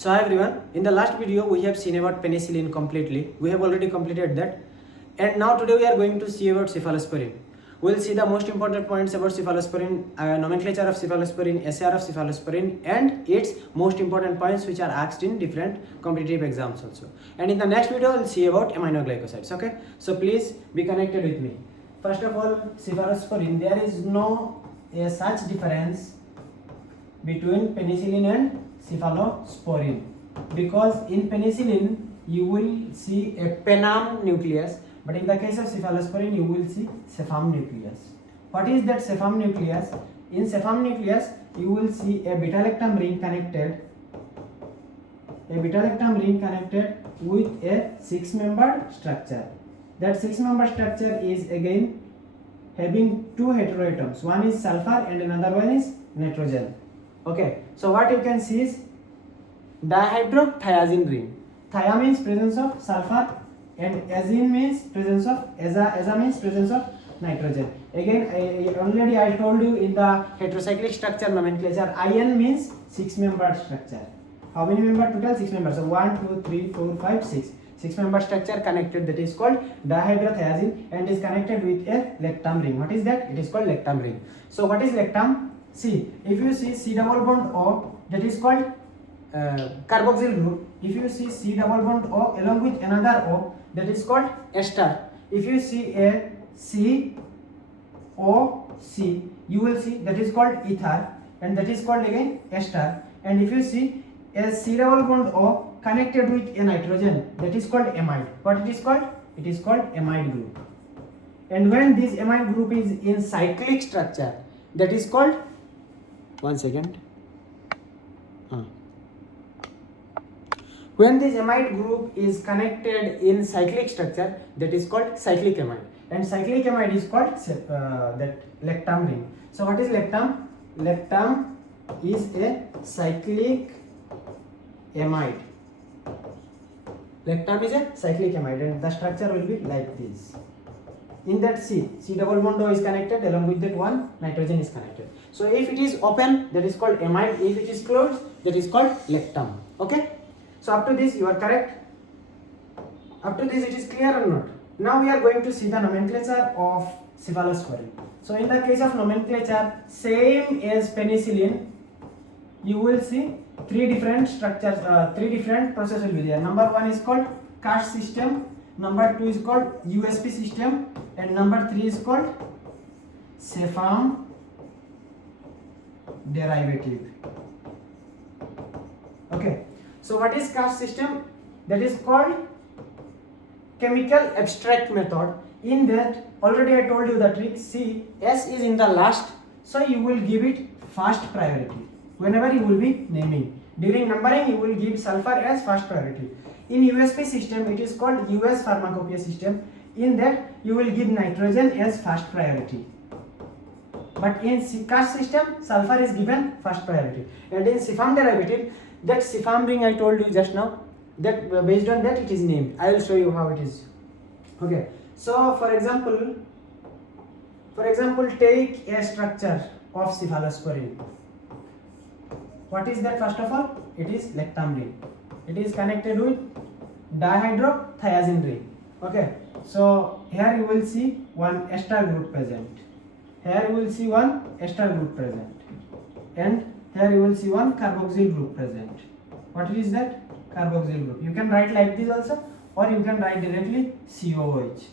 So hi everyone, in the last video we have seen about penicillin completely. We have already completed that. And now today we are going to see about cephalosporin. We will see the most important points about cephalosporin, nomenclature of cephalosporin, SAR of cephalosporin, and its most important points which are asked in different competitive exams also. And in the next video we will see about aminoglycosides. Okay, so please be connected with me. First of all, cephalosporin, there is no such difference between penicillin and cephalosporin, because in penicillin you will see a penam nucleus, but in the case of cephalosporin you will see cepham nucleus. What is that cepham nucleus? In cepham nucleus you will see a beta-lactam ring connected, with a 6-membered structure. That 6-membered structure is again having two heteroatoms. One is sulfur and another one is nitrogen. Okay, so what you can see is dihydrothiazine ring. Thia means presence of sulfur and azine means presence of aza means presence of nitrogen. Again, I told you in the heterocyclic structure nomenclature, IN means 6-membered structure. How many members total? 6 members. So 1, 2, 3, 4, 5, 6. 6-member structure connected, that is called dihydrothiazine, and is connected with a lactam ring. What is that? It is called lactam ring. So what is lactam? See, if you see C double bond O, that is called carboxyl group. If you see C double bond O along with another O, that is called ester. If you see a C O C, you will see that is called ether, and that is called again ester. And if you see a C double bond O connected with a nitrogen, that is called amide. What it is called? It is called amide group. And when this amide group is in cyclic structure, that is called, one second. When this amide group is connected in cyclic structure, that is called cyclic amide, and cyclic amide is called that lactam ring. So what is lactam? Lactam is a cyclic amide. Lactam is a cyclic amide, and the structure will be like this. In that C double bond O is connected, along with that one nitrogen is connected. So if it is open, that is called amide. If it is closed, that is called lactam. Okay, so up to this you are correct. Up to this it is clear or not? Now we are going to see the nomenclature of cephalosporin. So in the case of nomenclature, same as penicillin, you will see three different structures, three different processes will be there. Number one is called caste system, number two is called USP system, and number three is called cepham derivative. Okay, so what is caste system? That is called chemical abstract method. In that, already I told you the trick. See, S is in the last, so you will give it first priority whenever you will be naming. During numbering, you will give sulfur as first priority. In USP system, it is called US pharmacopoeia system. In that, you will give nitrogen as first priority. But in caste system, sulfur is given first priority. And in cepham derivative, that cepham ring I told you just now, that based on that it is named. I will show you how it is. Okay. So for example, take a structure of cephalosporin. What is that? First of all, it is lactam ring. It is connected with dihydrothiazine ring. Okay, so here you will see one ester group present. Here you will see one ester group present, and here you will see one carboxyl group present. What is that? Carboxyl group. You can write like this also, or you can write directly COOH.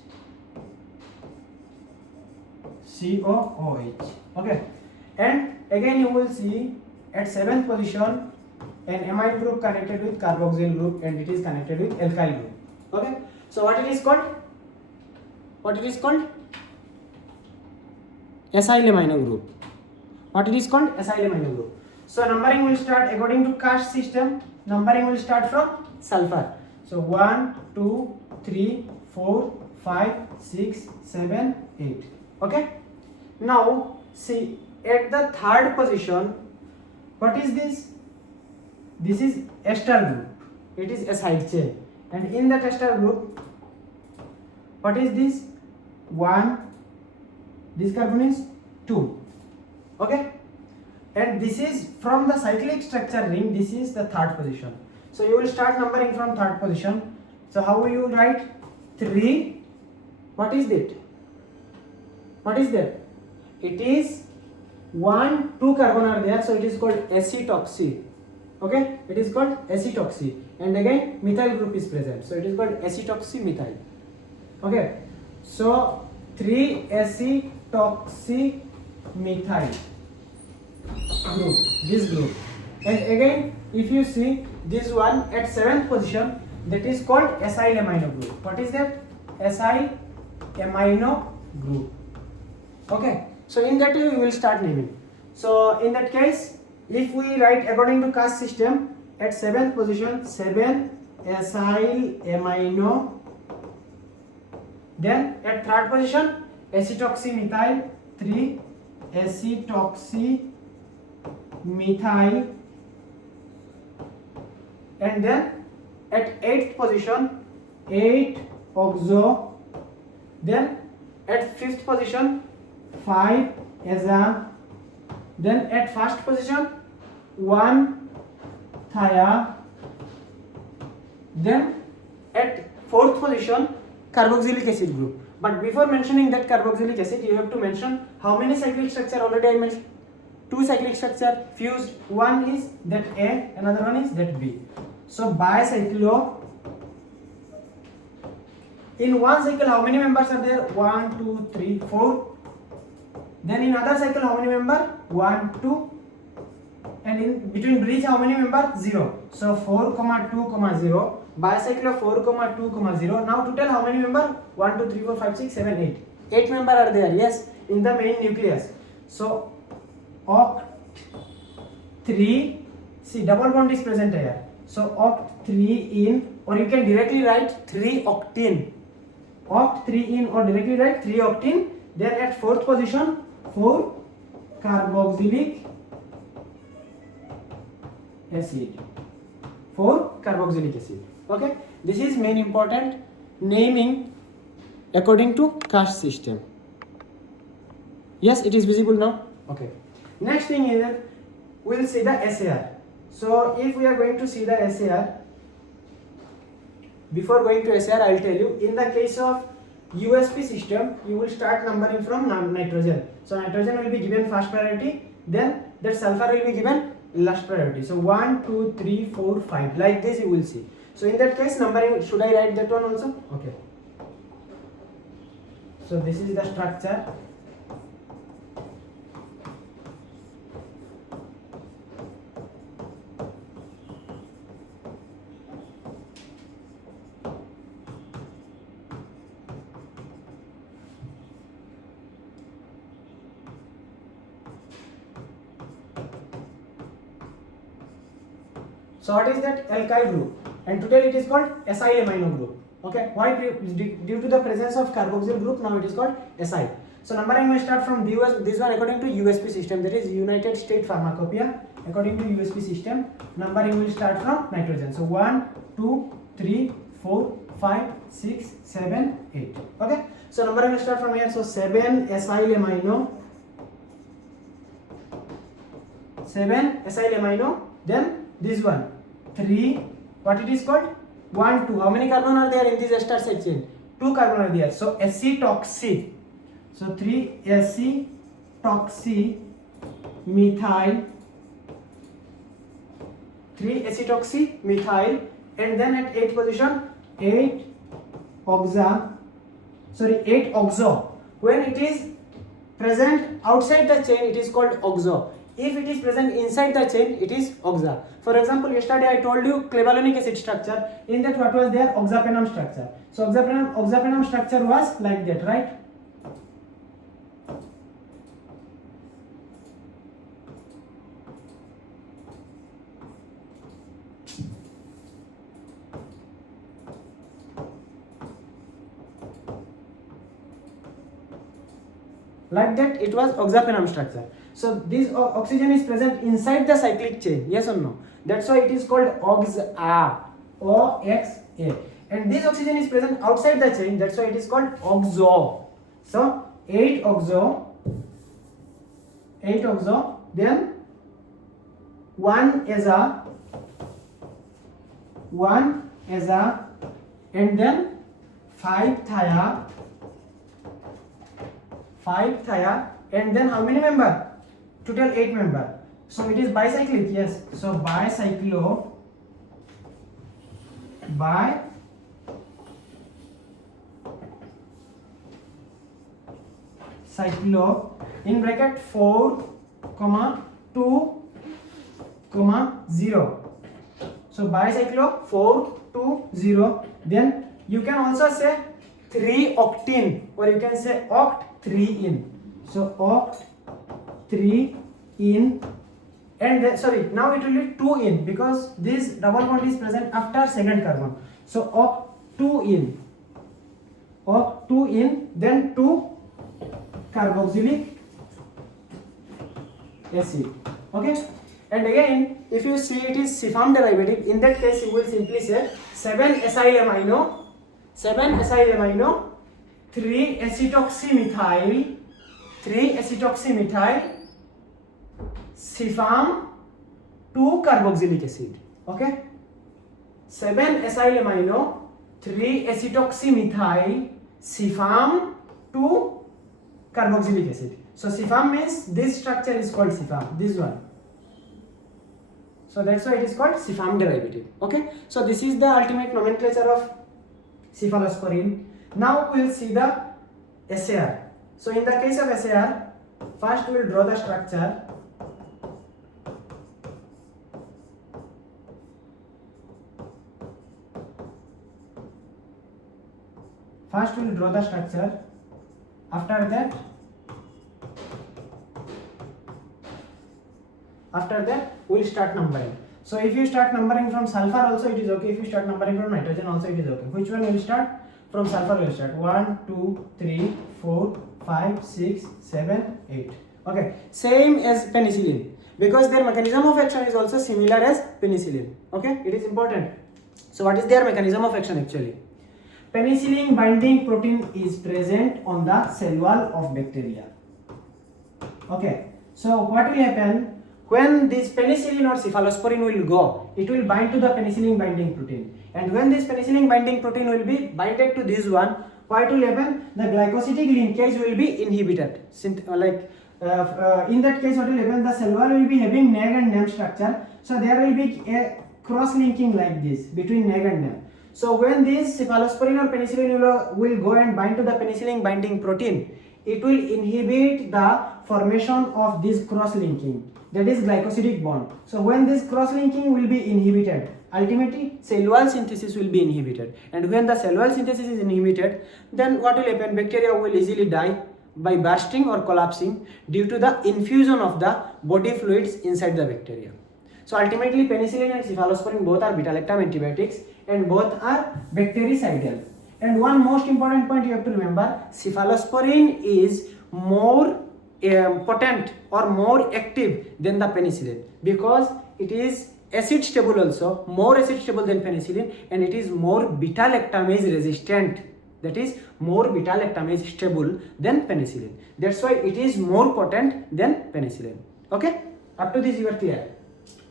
COOH. Okay, and again you will see at 7th position an amide group connected with carboxyl group, and it is connected with alkyl group. Okay, so what it is called? What it is called? Acyl amino group. What it is called? Acyl amino group. So numbering will start according to caste system. Numbering will start from sulfur. So 1, 2, 3, 4, 5, 6, 7, 8. Okay. Now see, at the 3rd position, what is this? This is ester group. It is a side chain, and in that ester group, what is this? 1. This carbon is 2. Okay, and this is from the cyclic structure ring. This is the 3rd position. So you will start numbering from third position. So how will you write 3? What is that? What is that? It is 1, 2 carbon are there, so it is called acetoxy. Okay, it is called acetoxy. And again methyl group is present, so it is called acetoxy methyl. Okay, so 3 acetoxy methyl group, this group. And again if you see this one at 7th position, that is called acyl amino group. What is that? Acyl amino group. Okay, so in that you will start naming. So in that case, if we write according to caste system, at 7th position 7 acyl amino, then at 3rd position acetoxy methyl 3 acetoxy methyl, and then at 8th position 8 oxo, then at 5th position 5 aza, then at 1st position 1 thia, then at 4th position carboxylic acid group. But before mentioning that carboxylic acid, you have to mention how many cyclic structure already I mentioned. 2 cyclic structure fused, one is that A, another one is that B. So bicyclo, in one cycle how many members are there? 1 2 3 4. Then in other cycle how many member? 1 2, and in between bridge how many member? 0. So 4 2 0, bicyclo 4 2 0. Now total how many member? 1 2 3 4 5 6 7 8. 8 member are there, yes, in the main nucleus. So oct 3, see double bond is present here. So oct 3 in, or you can directly write 3 octene. Oct 3 in, or directly write 3 octene. Then at 4th position 4 carboxylic acid. 4 carboxylic acid. Okay, this is main important naming according to caste system. Yes, it is visible now. Okay, next thing is that we will see the SAR. So if we are going to see the SAR, before going to SAR I will tell you, in the case of USP system you will start numbering from nitrogen. So nitrogen will be given first priority, then that sulfur will be given last priority. So 1 2 3 4 5, like this you will see. So in that case numbering, should I write that one also? Okay, so this is the structure. So what is that? Alkyl group, and today it is called acyl amino group. Okay, why? Due to the presence of carboxyl group, now it is called acyl. So numbering will start from this one according to USP system, that is United States Pharmacopoeia. According to USP system, numbering will start from nitrogen. So 1 2 3 4 5 6 7 8. Okay, so numbering will start from here. So 7 acyl amino, 7 acyl amino, then this one 3, what it is called? 1 2. How many carbon are there in this ester side chain? 2 carbon are there. So acetoxy. So 3 acetoxy methyl, 3 acetoxy methyl, and then at 8th position 8 oxo. When it is present outside the chain, it is called oxo. If it is present inside the chain, it is oxa. For example, yesterday I told you clavulanic acid structure. In that, what was there? Oxapenum structure. So oxapenum structure was like that, right? Like that, it was oxapenum structure. So this oxygen is present inside the cyclic chain, yes or no? That's why it is called oxa, O-X-A. And this oxygen is present outside the chain, that's why it is called oxo. So 8 oxo, then 1 aza, 1-asa, and then 5-thia, and then how many member? Total 8 member. So it is bicyclic, yes. So bicyclo in bracket 4, 2, 0. So bicyclo 4, 2, 0. Then you can also say 3-octene, or you can say oct-3-ene. So oct-3-ene, and then, sorry, now it will be 2-ene because this double bond is present after second carbon. So oct-2-ene, then 2 carboxylic acid. Okay, and again, if you see it is CFAM derivative, in that case you will simply say 7-acyl amino, 3-acetoxymethyl, CFAM 2 carboxylic acid. Okay, 7-acyl amino, 3-acetoxymethyl, CFAM 2 carboxylic acid. So CFAM means this structure is called CFAM, this one. So that's why it is called CFAM derivative. Okay, so this is the ultimate nomenclature of cephalosporin. Now we will see the SAR. So in the case of SAR, first we will draw the structure. First we will draw the structure. After that we will start numbering. So if you start numbering from sulfur also it is okay. If you start numbering from nitrogen also it is okay. Which one will start? From sulfur will start. 1, 2, 3, 4, 5, 6, 7, 8. Okay, same as penicillin, because their mechanism of action is also similar as penicillin. Okay, it is important. So what is their mechanism of action actually? Penicillin binding protein is present on the cell wall of bacteria. Okay, so what will happen? When this penicillin or cephalosporin will go, it will bind to the penicillin binding protein, and when this penicillin binding protein will be binded to this one, what will happen? The glycosidic linkage will be inhibited. In that case, what will happen? The cell wall will be having neg and nem structure, so there will be a cross linking like this between neg and nem. So when this cephalosporin or penicillin will go and bind to the penicillin binding protein, it will inhibit the formation of this cross linking, that is glycosidic bond. So when this cross linking will be inhibited, ultimately cell wall synthesis will be inhibited, and when the cell wall synthesis is inhibited, then what will happen? Bacteria will easily die by bursting or collapsing due to the infusion of the body fluids inside the bacteria. So ultimately penicillin and cephalosporin both are beta-lactam antibiotics and both are bactericidal. And one most important point you have to remember, cephalosporin is more potent or more active than the penicillin, because it is acid stable also, more acid stable than penicillin, and it is more beta-lactamase resistant, that is more beta-lactamase stable than penicillin. That's why it is more potent than penicillin. Okay, up to this you are clear.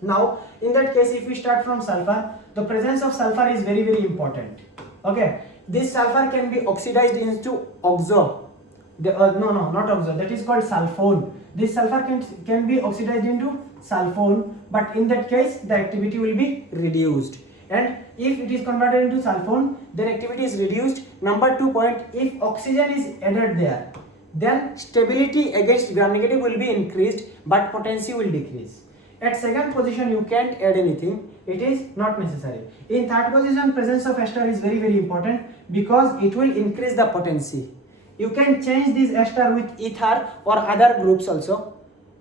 Now in that case, if we start from sulfur, the presence of sulfur is very important. Okay, this sulfur can be oxidized into oxo. Not oxo, that is called sulfone. This sulfur can be oxidized into sulfone, but in that case the activity will be reduced. And if it is converted into sulfone, then activity is reduced. Number 2 point, if oxygen is added there, then stability against gram-negative will be increased, but potency will decrease. At second position you can't add anything, it is not necessary. In third position, presence of ester is very important, because it will increase the potency. You can change this ester with ether or other groups also,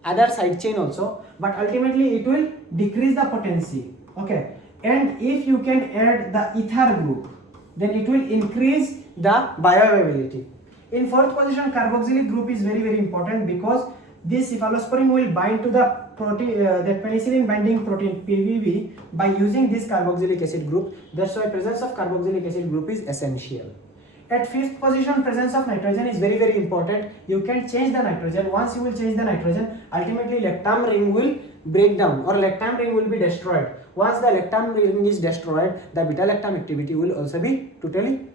other side chain also, but ultimately it will decrease the potency. Okay, and if you can add the ether group, then it will increase the bioavailability. In fourth position, carboxylic group is very important, because this cephalosporin will bind to the protein, the penicillin binding protein PBB, by using this carboxylic acid group. That's why presence of carboxylic acid group is essential. At fifth position, presence of nitrogen is very important. You can change the nitrogen. Once you will change the nitrogen, ultimately lactam ring will breakdown or lactam ring will be destroyed. Once the lactam ring is destroyed, the beta lactam activity will also be totally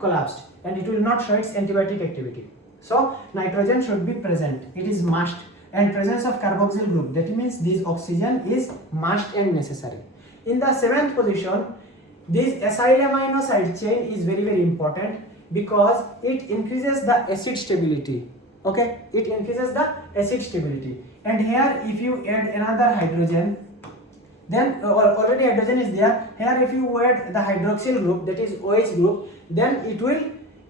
collapsed, and it will not show its antibiotic activity. So nitrogen should be present, it is must, and presence of carboxyl group, that means this oxygen is must and necessary. In the 7th position, this acyl amino side chain is very important because it increases the acid stability. Okay, it increases the acid stability, and here if you add another hydrogen, then already hydrogen is there. Here if you add the hydroxyl group, that is OH group, then it will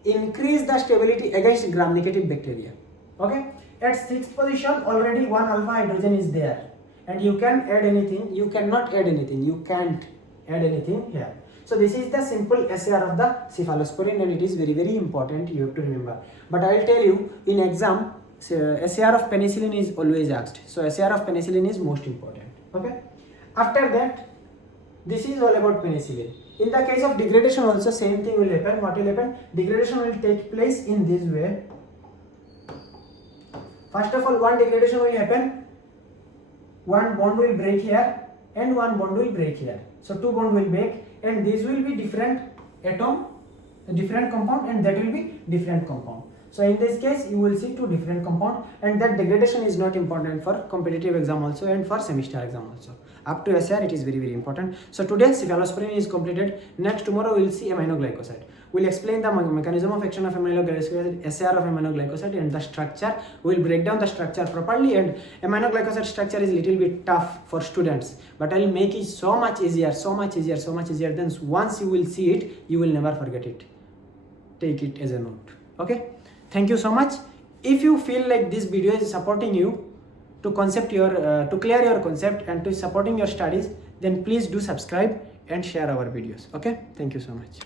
increase the stability against gram-negative bacteria. Okay, at 6th position already one alpha hydrogen is there, and you can add anything, you cannot add anything, you can't add anything here. So this is the simple SAR of the cephalosporin, and it is very important, you have to remember. But I will tell you, in exam SAR of penicillin is always asked, so SAR of penicillin is most important. Okay, after that, this is all about penicillin. In the case of degradation also same thing will happen. What will happen? Degradation will take place in this way. First of all, one degradation will happen, one bond will break here and one bond will break here. So two bond will break, and this will be different atom, a different compound, and that will be different compound. So in this case you will see two different compound, and that degradation is not important for competitive exam also and for semester exam also. Up to SR it is very important. So today cephalosporin is completed. Next tomorrow we will see aminoglycoside. We will explain the mechanism of action of aminoglycoside, SR of aminoglycoside, and the structure. We will break down the structure properly, and aminoglycoside structure is little bit tough for students, but I will make it so much easier. Then once you will see it, you will never forget it. Take it as a note. Okay, thank you so much. If you feel like this video is supporting you to to clear your concept and to supporting your studies, then please do subscribe and share our videos. Okay, thank you so much.